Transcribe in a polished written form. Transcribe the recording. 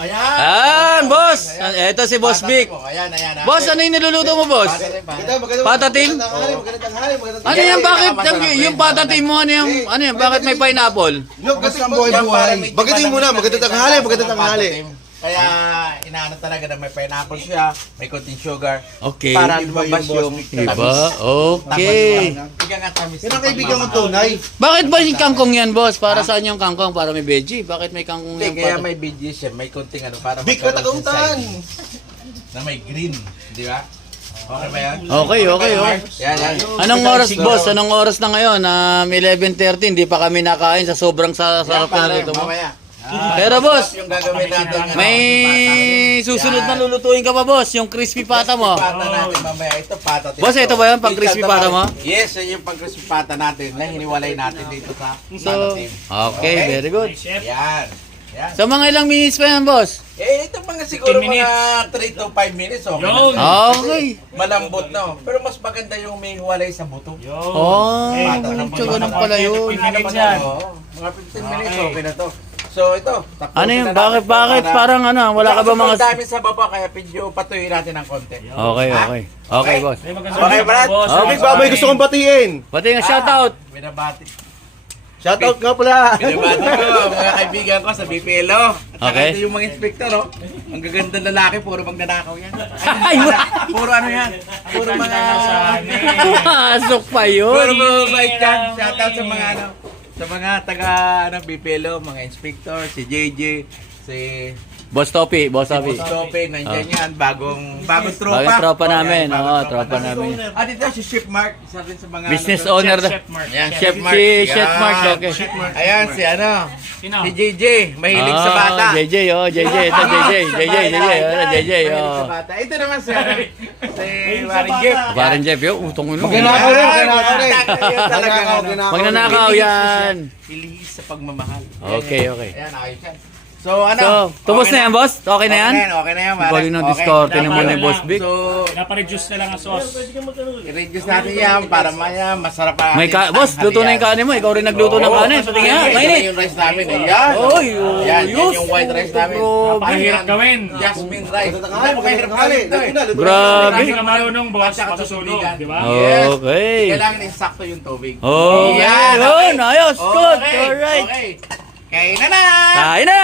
Ayan, boss. Ito si Boss Vic. Ayan. Boss, ano yung niluluto mo, boss? Patatim? Ano yan? Bakit yung patatim mo, ano yan? Bakit may pineapple? Basta ang buhay-buhay. Bagating muna, magandang tanghali. Kaya inaano talaga na may pineapple siya, may konting sugar. Okay. Para lumabas yung Diba? tamis. Okay. Bigyan nga tamis. Yan ang kaibigan kong tunay. Bakit ba yung kangkong yan, boss? Para saan yung kangkong? Para may veggie? Bakit may kangkong Hindi, yan? kaya may veggies siya, may konting ano para Big magkaroon ka siya tagautan. size na may green, di ba? Okay ba yan? Okay. Yan. Anong oras, boss? Anong oras na ngayon? 11:30, hindi pa kami nakain sa sobrang sarap na nito mo. Mamaya. Pero boss, Yung gagawin natin. may susunod na lulutuin ka pa, boss? Yung crispy pata mo. Pata natin mamaya. Ito pata. Boss, ito ba yan? Pang crispy pata mo? Yes, yan yung pang crispy pata natin na hiniwalay natin dito sa So, team. okay, very good. Yan. So, mga ilang minutes pa yan, boss? Ito mga siguro mga 3 to 5 minutes. Okay. Okay. Malambot na. Pero mas maganda yung may hiwalay sa buto. Oh, ganun pala yun. Mga 15 minutes okay na to. So ito, Ano yun? Bakit parang ano? Wala ka ba mga... dami sa baba kaya medyo patuloy natin ng konti. Okay. Okay, boss. Okay, Brad? Big Babay, gusto kong batiin. Pati nga shoutout. Binabati. Shoutout nga pala. Binabati ko mga kaibigan ko sa BPLO. At saka Okay. ito yung mga inspektor, oh. Ang gaganda lalaki, puro magnanakaw yan. Ay, Puro ano yan? Puro mga... pasok pa Puro yun. mga bike yan. Shoutout sa mga ano. Sa mga taga BPLO, mga inspector, si JJ, si Boss Topi. Tope, nandiyan yan, bagong tropa. Bagong tropa namin. Bagong Oo, tropa tropa namin. At ito si Chef Mark, isa rin sa mga Business ano, owner. Yan, Chef si Chef Mark. Okay. Ayan, si ano, si JJ, mahilig sa bata. JJ. Ito JJ. Mahilig sa bata. Ito naman si ano, si Warren Jeff. Parang Jeff, yo, utong ulo. Magnanakaw rin. Magnanakaw yan. Ilihis sa pagmamahal. Okay. Ayan, ayos yan. So, ano? So, tubos na yan, boss? Okay na yan? Okay na yan, Marek. Galing ng Discord. Tinan mo na yung Boss Vic. So, Napareduce na lang ang sauce. i-reduce natin yan para maya masarap pa. Boss, luto na yung kanin mo. Ikaw rin nagluto ng kanin. So, tingin nga, mainit. Yung rice namin, ayan. Oy, Yan yung white rice namin. Mahirap gawin. Jasmine rice. Tanghali, magandang tanghali. Grabe. Kasi ka marunong boss, masusunog, di ba? Okay. Kailangan insakto yung tubig. Okay. Yan, Yun, ayos. Good. Okay, Alright. okay. Kain na na! Kain na!